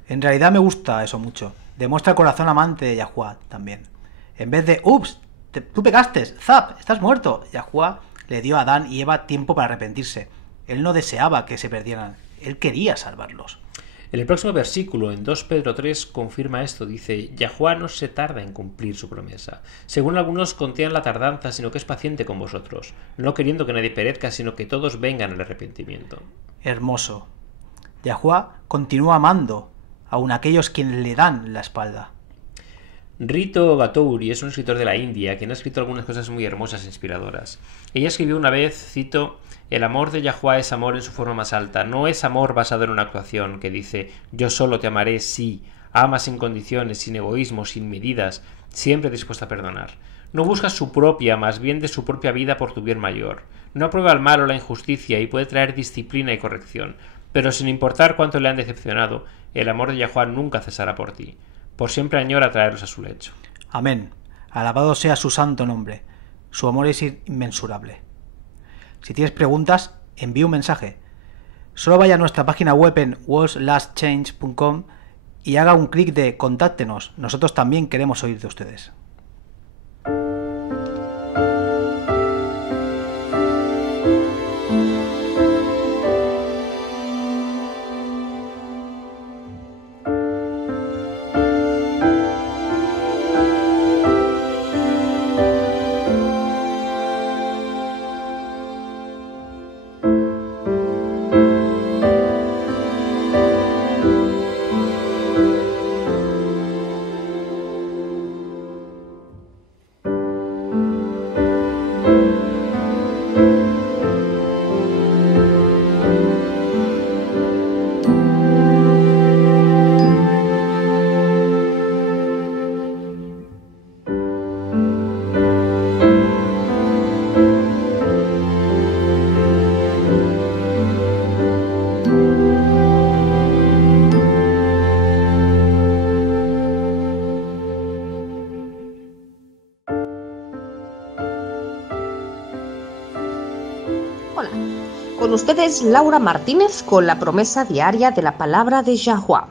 En realidad me gusta eso mucho. Demuestra el corazón amante de Yahweh también. En vez de, ups, tú pecaste, zap, estás muerto. Yahweh le dio a Adán y Eva tiempo para arrepentirse. Él no deseaba que se perdieran. Él quería salvarlos. En el próximo versículo, en 2 Pedro 3, confirma esto. Dice: Yahuá no se tarda en cumplir su promesa. Según algunos contienen la tardanza, sino que es paciente con vosotros, no queriendo que nadie perezca, sino que todos vengan al arrepentimiento. Hermoso. Yahuá continúa amando aun aquellos quienes le dan la espalda. Rito Gatouri es un escritor de la India quien ha escrito algunas cosas muy hermosas e inspiradoras. Ella escribió una vez, cito: el amor de Yahuá es amor en su forma más alta, no es amor basado en una actuación que dice yo solo te amaré si, ama sin condiciones, sin egoísmo, sin medidas, siempre dispuesta a perdonar. No busca su propia, más bien de su propia vida por tu bien mayor. No aprueba el mal o la injusticia y puede traer disciplina y corrección, pero sin importar cuánto le han decepcionado, el amor de Yahuá nunca cesará por ti. Por siempre añora traerlos a su lecho. Amén. Alabado sea su santo nombre. Su amor es inmensurable. Si tienes preguntas, envía un mensaje. Solo vaya a nuestra página web en worldslastchange.com y haga un clic de contáctenos. Nosotros también queremos oír de ustedes. Hola, con ustedes Laura Martínez con la promesa diaria de la palabra de Yahuá.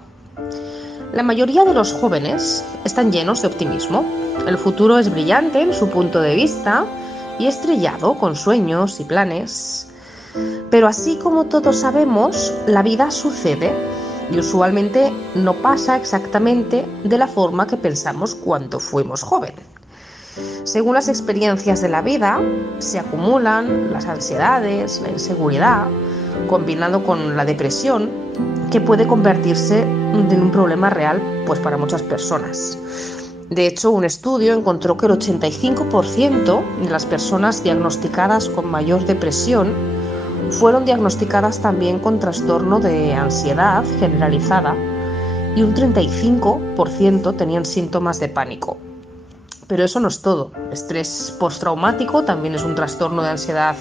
La mayoría de los jóvenes están llenos de optimismo. El futuro es brillante en su punto de vista y estrellado con sueños y planes. Pero así como todos sabemos, la vida sucede y usualmente no pasa exactamente de la forma que pensamos cuando fuimos jóvenes. Según las experiencias de la vida, se acumulan las ansiedades, la inseguridad, combinado con la depresión, que puede convertirse en un problema real pues para muchas personas. De hecho, un estudio encontró que el 85% de las personas diagnosticadas con mayor depresión fueron diagnosticadas también con trastorno de ansiedad generalizada y un 35% tenían síntomas de pánico. Pero eso no es todo. Estrés postraumático también es un trastorno de ansiedad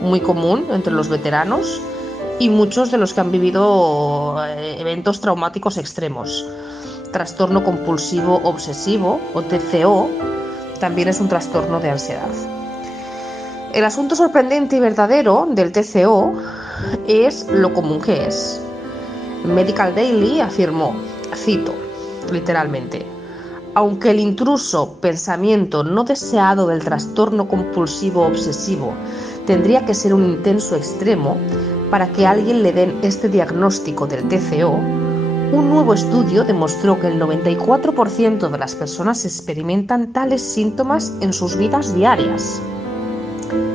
muy común entre los veteranos y muchos de los que han vivido eventos traumáticos extremos. Trastorno compulsivo obsesivo o TCO también es un trastorno de ansiedad. El asunto sorprendente y verdadero del TCO es lo común que es. Medical Daily afirmó, cito, literalmente: aunque el intruso pensamiento no deseado del trastorno compulsivo obsesivo tendría que ser un intenso extremo para que a alguien le den este diagnóstico del TCO, un nuevo estudio demostró que el 94% de las personas experimentan tales síntomas en sus vidas diarias.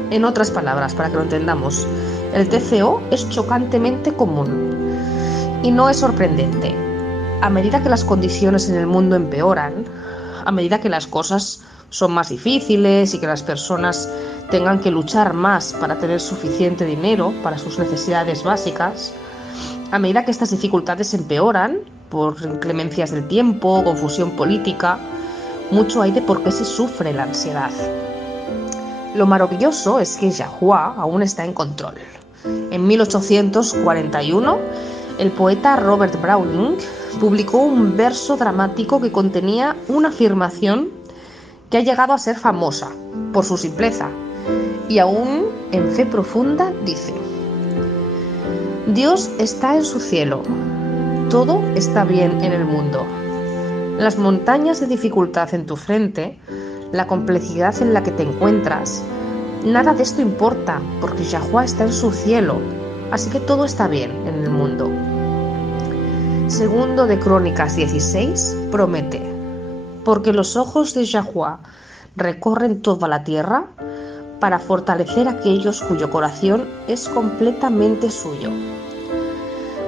En otras palabras, para que lo entendamos, el TCO es chocantemente común y no es sorprendente. A medida que las condiciones en el mundo empeoran, a medida que las cosas son más difíciles y que las personas tengan que luchar más para tener suficiente dinero para sus necesidades básicas, a medida que estas dificultades empeoran por inclemencias del tiempo, confusión política, mucho hay de por qué se sufre la ansiedad. Lo maravilloso es que Yahuá aún está en control. En 1841, el poeta Robert Browning publicó un verso dramático que contenía una afirmación que ha llegado a ser famosa por su simpleza y aún en fe profunda dice: Dios está en su cielo, todo está bien en el mundo. Las montañas de dificultad en tu frente, la complejidad en la que te encuentras, nada de esto importa porque Yahuá está en su cielo, Así que todo está bien en el mundo. Segundo de Crónicas 16 promete: porque los ojos de Yahuwah recorren toda la tierra para fortalecer a aquellos cuyo corazón es completamente suyo.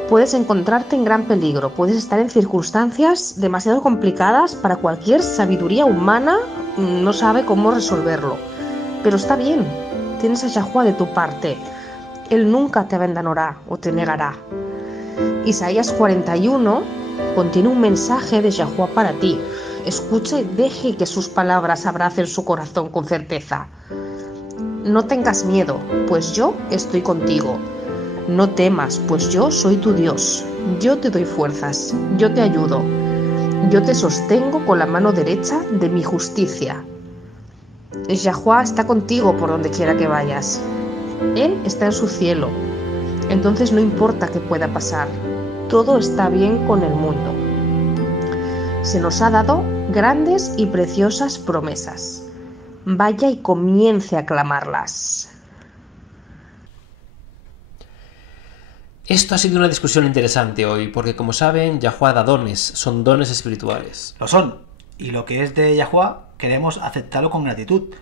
Puedes encontrarte en gran peligro, puedes estar en circunstancias demasiado complicadas para cualquier sabiduría humana, no sabe cómo resolverlo. Pero está bien, tienes a Yahuwah de tu parte. Él nunca te abandonará o te negará. Isaías 41 contiene un mensaje de Yahuwah para ti. Escucha y deje que sus palabras abracen su corazón con certeza. No tengas miedo, pues yo estoy contigo. No temas, pues yo soy tu Dios. Yo te doy fuerzas, yo te ayudo. Yo te sostengo con la mano derecha de mi justicia. Yahuwah está contigo por donde quiera que vayas. Él está en su cielo. Entonces no importa qué pueda pasar. Todo está bien con el mundo. Se nos ha dado grandes y preciosas promesas. Vaya y comience a clamarlas. Esto ha sido una discusión interesante hoy, porque como saben, Yahuwah da dones, son dones espirituales. Lo son, y lo que es de Yahuwah queremos aceptarlo con gratitud,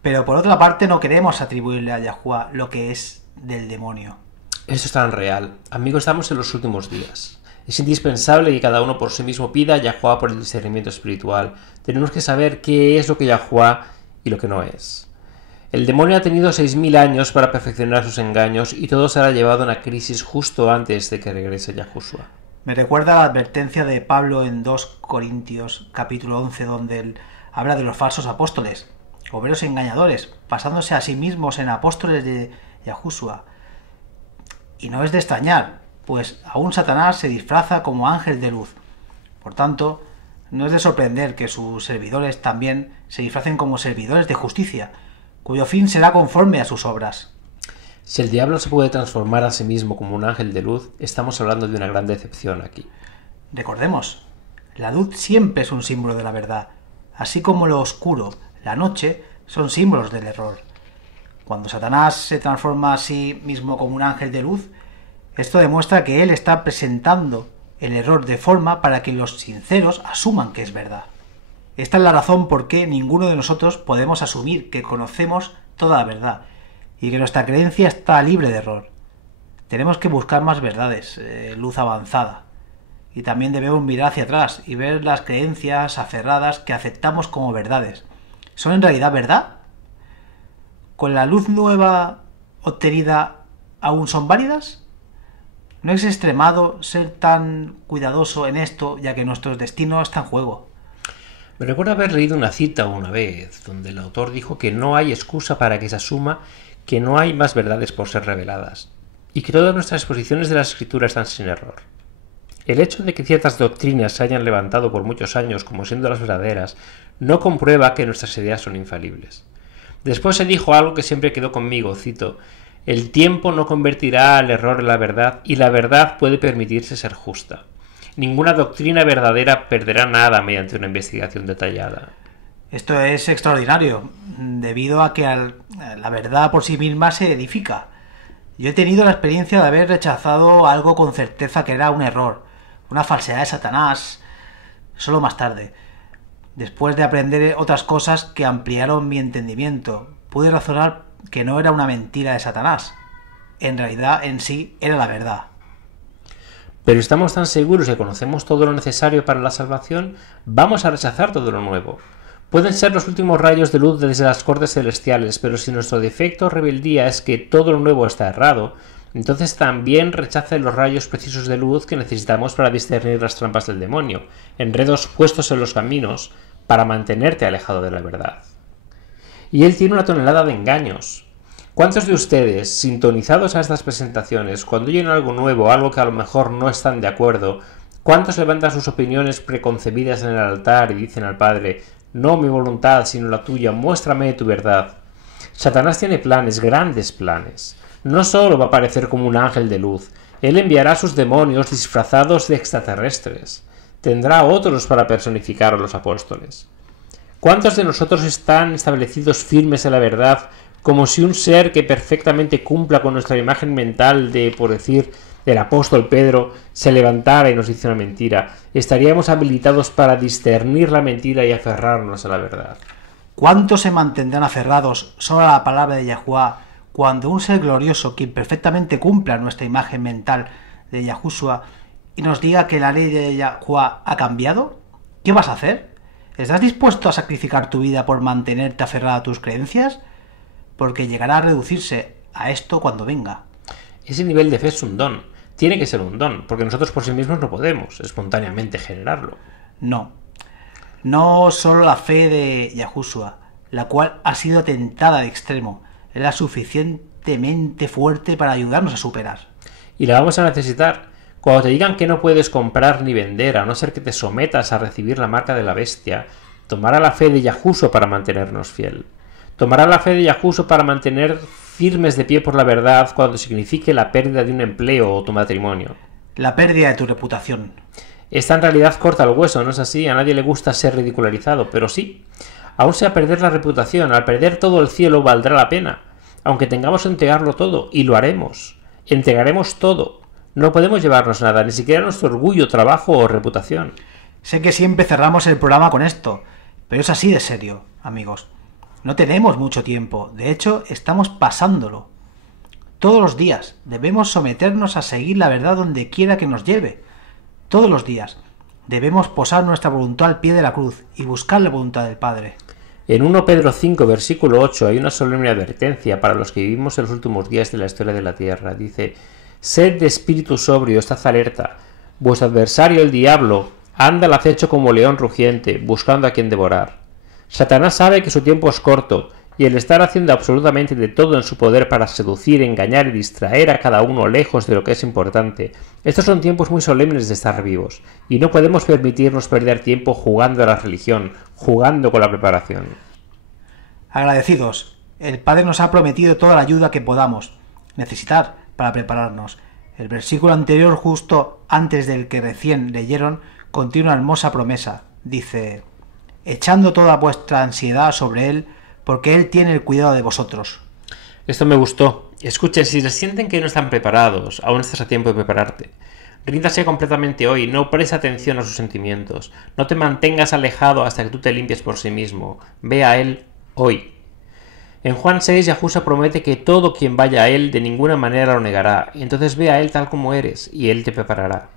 pero por otra parte no queremos atribuirle a Yahuwah lo que es del demonio. Eso es tan real. Amigos, estamos en los últimos días. Es indispensable que cada uno por sí mismo pida a Yahuwah por el discernimiento espiritual. Tenemos que saber qué es lo que Yahuwah y lo que no es. El demonio ha tenido 6.000 años para perfeccionar sus engaños y todo será llevado a una crisis justo antes de que regrese Yahushua. Me recuerda la advertencia de Pablo en 2 Corintios capítulo 11, donde él habla de los falsos apóstoles, obreros engañadores, pasándose a sí mismos en apóstoles de Yahushua. Y no es de extrañar, pues aún Satanás se disfraza como ángel de luz. Por tanto, no es de sorprender que sus servidores también se disfracen como servidores de justicia, cuyo fin será conforme a sus obras. Si el diablo se puede transformar a sí mismo como un ángel de luz, estamos hablando de una gran decepción aquí. Recordemos, la luz siempre es un símbolo de la verdad, así como lo oscuro, la noche, son símbolos del error. Cuando Satanás se transforma a sí mismo como un ángel de luz, esto demuestra que él está presentando el error de forma para que los sinceros asuman que es verdad. Esta es la razón por qué ninguno de nosotros podemos asumir que conocemos toda la verdad y que nuestra creencia está libre de error. Tenemos que buscar más verdades, luz avanzada. Y también debemos mirar hacia atrás y ver las creencias aferradas que aceptamos como verdades. ¿Son en realidad verdad? ¿Con la luz nueva obtenida aún son válidas? No es extremado ser tan cuidadoso en esto, ya que nuestro destino está en juego. Me recuerdo haber leído una cita una vez, donde el autor dijo que no hay excusa para que se asuma que no hay más verdades por ser reveladas, y que todas nuestras exposiciones de la Escritura están sin error. El hecho de que ciertas doctrinas se hayan levantado por muchos años como siendo las verdaderas, no comprueba que nuestras ideas son infalibles. Después se dijo algo que siempre quedó conmigo, cito: el tiempo no convertirá al error en la verdad, y la verdad puede permitirse ser justa. Ninguna doctrina verdadera perderá nada mediante una investigación detallada. Esto es extraordinario, debido a que la verdad por sí misma se edifica. Yo he tenido la experiencia de haber rechazado algo con certeza que era un error, una falsedad de Satanás, solo más tarde. Después de aprender otras cosas que ampliaron mi entendimiento, pude razonar que no era una mentira de Satanás. En realidad, en sí, era la verdad. Pero estamos tan seguros que conocemos todo lo necesario para la salvación, vamos a rechazar todo lo nuevo. Pueden ser los últimos rayos de luz desde las cortes celestiales, pero si nuestro defecto o rebeldía es que todo lo nuevo está errado, entonces también rechaza los rayos precisos de luz que necesitamos para discernir las trampas del demonio, enredos puestos en los caminos para mantenerte alejado de la verdad. Y él tiene una tonelada de engaños. ¿Cuántos de ustedes, sintonizados a estas presentaciones, cuando oyen algo nuevo, algo que a lo mejor no están de acuerdo, cuántos levantan sus opiniones preconcebidas en el altar y dicen al Padre: no mi voluntad, sino la tuya, muéstrame tu verdad? Satanás tiene planes, grandes planes. No solo va a aparecer como un ángel de luz, él enviará a sus demonios disfrazados de extraterrestres. Tendrá otros para personificar a los apóstoles. ¿Cuántos de nosotros están establecidos firmes en la verdad como si un ser que perfectamente cumpla con nuestra imagen mental de, por decir, del apóstol Pedro, se levantara y nos dice una mentira. Estaríamos habilitados para discernir la mentira y aferrarnos a la verdad. ¿Cuántos se mantendrán aferrados solo a la palabra de Yahuwah cuando un ser glorioso, quien perfectamente cumpla nuestra imagen mental de Yahushua, y nos diga que la ley de Yahuwah ha cambiado? ¿Qué vas a hacer? ¿Estás dispuesto a sacrificar tu vida por mantenerte aferrado a tus creencias? Porque llegará a reducirse a esto cuando venga. Ese nivel de fe es un don. Tiene que ser un don, porque nosotros por sí mismos no podemos espontáneamente generarlo. No solo la fe de Yahushua, la cual ha sido tentada de extremo, es la suficientemente fuerte para ayudarnos a superar. Y la vamos a necesitar. Cuando te digan que no puedes comprar ni vender, a no ser que te sometas a recibir la marca de la bestia, tomará la fe de Yahushua para mantenernos fiel. Tomará la fe de Yahushua para mantener firmes de pie por la verdad cuando signifique la pérdida de un empleo o tu matrimonio. La pérdida de tu reputación. Esta en realidad corta el hueso, ¿no es así? A nadie le gusta ser ridicularizado, pero sí. Aún sea perder la reputación, al perder todo el cielo valdrá la pena. Aunque tengamos que entregarlo todo, y lo haremos. Entregaremos todo. No podemos llevarnos nada, ni siquiera nuestro orgullo, trabajo o reputación. Sé que siempre cerramos el programa con esto, pero es así de serio, amigos. No tenemos mucho tiempo, de hecho, estamos pasándolo. Todos los días debemos someternos a seguir la verdad donde quiera que nos lleve. Todos los días debemos posar nuestra voluntad al pie de la cruz y buscar la voluntad del Padre. En 1 Pedro 5, versículo 8, hay una solemne advertencia para los que vivimos en los últimos días de la historia de la tierra. Dice: sed de espíritu sobrio, estad alerta. Vuestro adversario, el diablo, anda al acecho como león rugiente, buscando a quien devorar. Satanás sabe que su tiempo es corto, y el estar haciendo absolutamente de todo en su poder para seducir, engañar y distraer a cada uno lejos de lo que es importante. Estos son tiempos muy solemnes de estar vivos, y no podemos permitirnos perder tiempo jugando a la religión, jugando con la preparación. Agradecidos, el Padre nos ha prometido toda la ayuda que podamos necesitar para prepararnos. El versículo anterior, justo antes del que recién leyeron, contiene una hermosa promesa. Dice: echando toda vuestra ansiedad sobre Él, porque Él tiene el cuidado de vosotros. Esto me gustó. Escuchen, si se sienten que no están preparados, aún estás a tiempo de prepararte. Ríndase completamente hoy, no presta atención a sus sentimientos, no te mantengas alejado hasta que tú te limpies por sí mismo. Ve a Él hoy. En Juan 6, Yahushua promete que todo quien vaya a Él de ninguna manera lo negará. Entonces ve a Él tal como eres, y Él te preparará.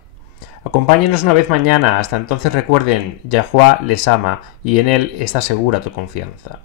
Acompáñenos una vez mañana. Hasta entonces recuerden, Yahuwah les ama, y en Él está segura tu confianza.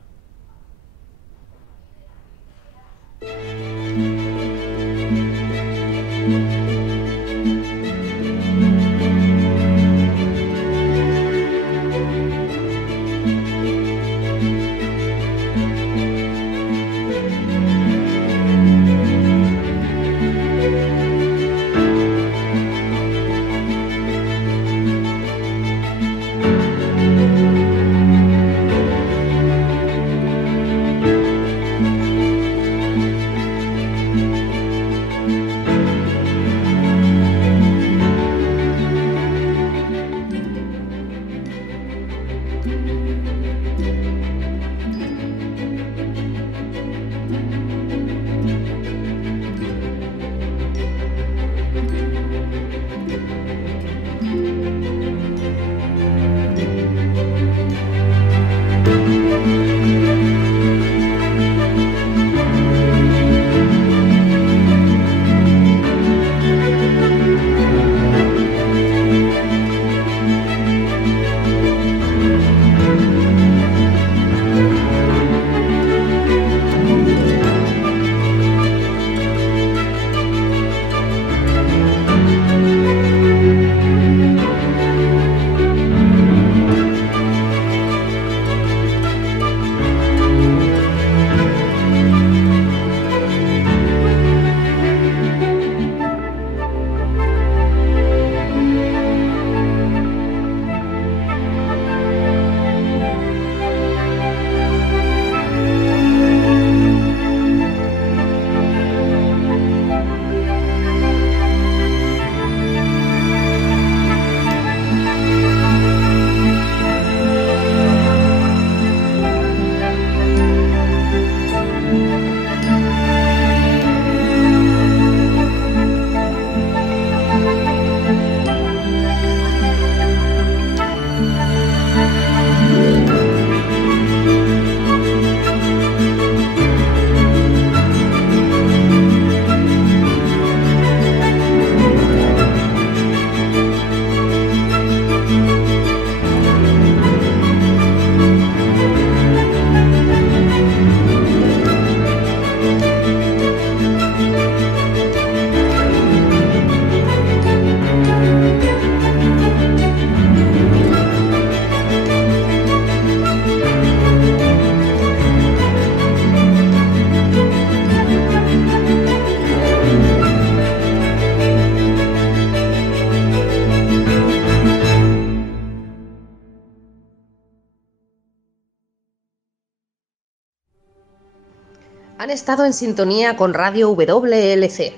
Han estado en sintonía con Radio WLC.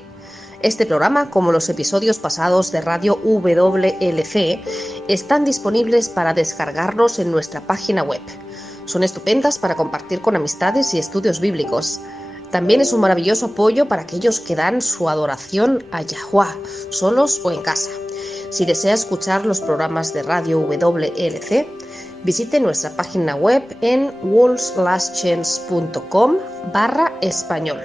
Este programa, como los episodios pasados de Radio WLC, están disponibles para descargarlos en nuestra página web. Son estupendas para compartir con amistades y estudios bíblicos. También es un maravilloso apoyo para aquellos que dan su adoración a Yahuwah, solos o en casa. Si desea escuchar los programas de Radio WLC, visite nuestra página web en worldslastchance.com/español.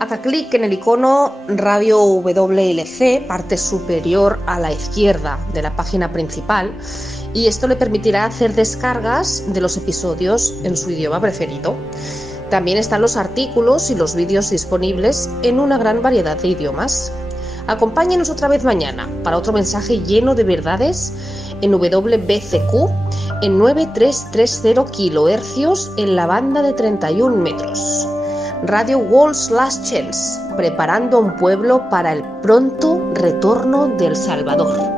Haga clic en el icono Radio WLC, parte superior a la izquierda de la página principal, y esto le permitirá hacer descargas de los episodios en su idioma preferido. También están los artículos y los vídeos disponibles en una gran variedad de idiomas. Acompáñenos otra vez mañana para otro mensaje lleno de verdades en WBCQ en 9330 kHz en la banda de 31 metros. Radio World's Last Chance, preparando a un pueblo para el pronto retorno del Salvador.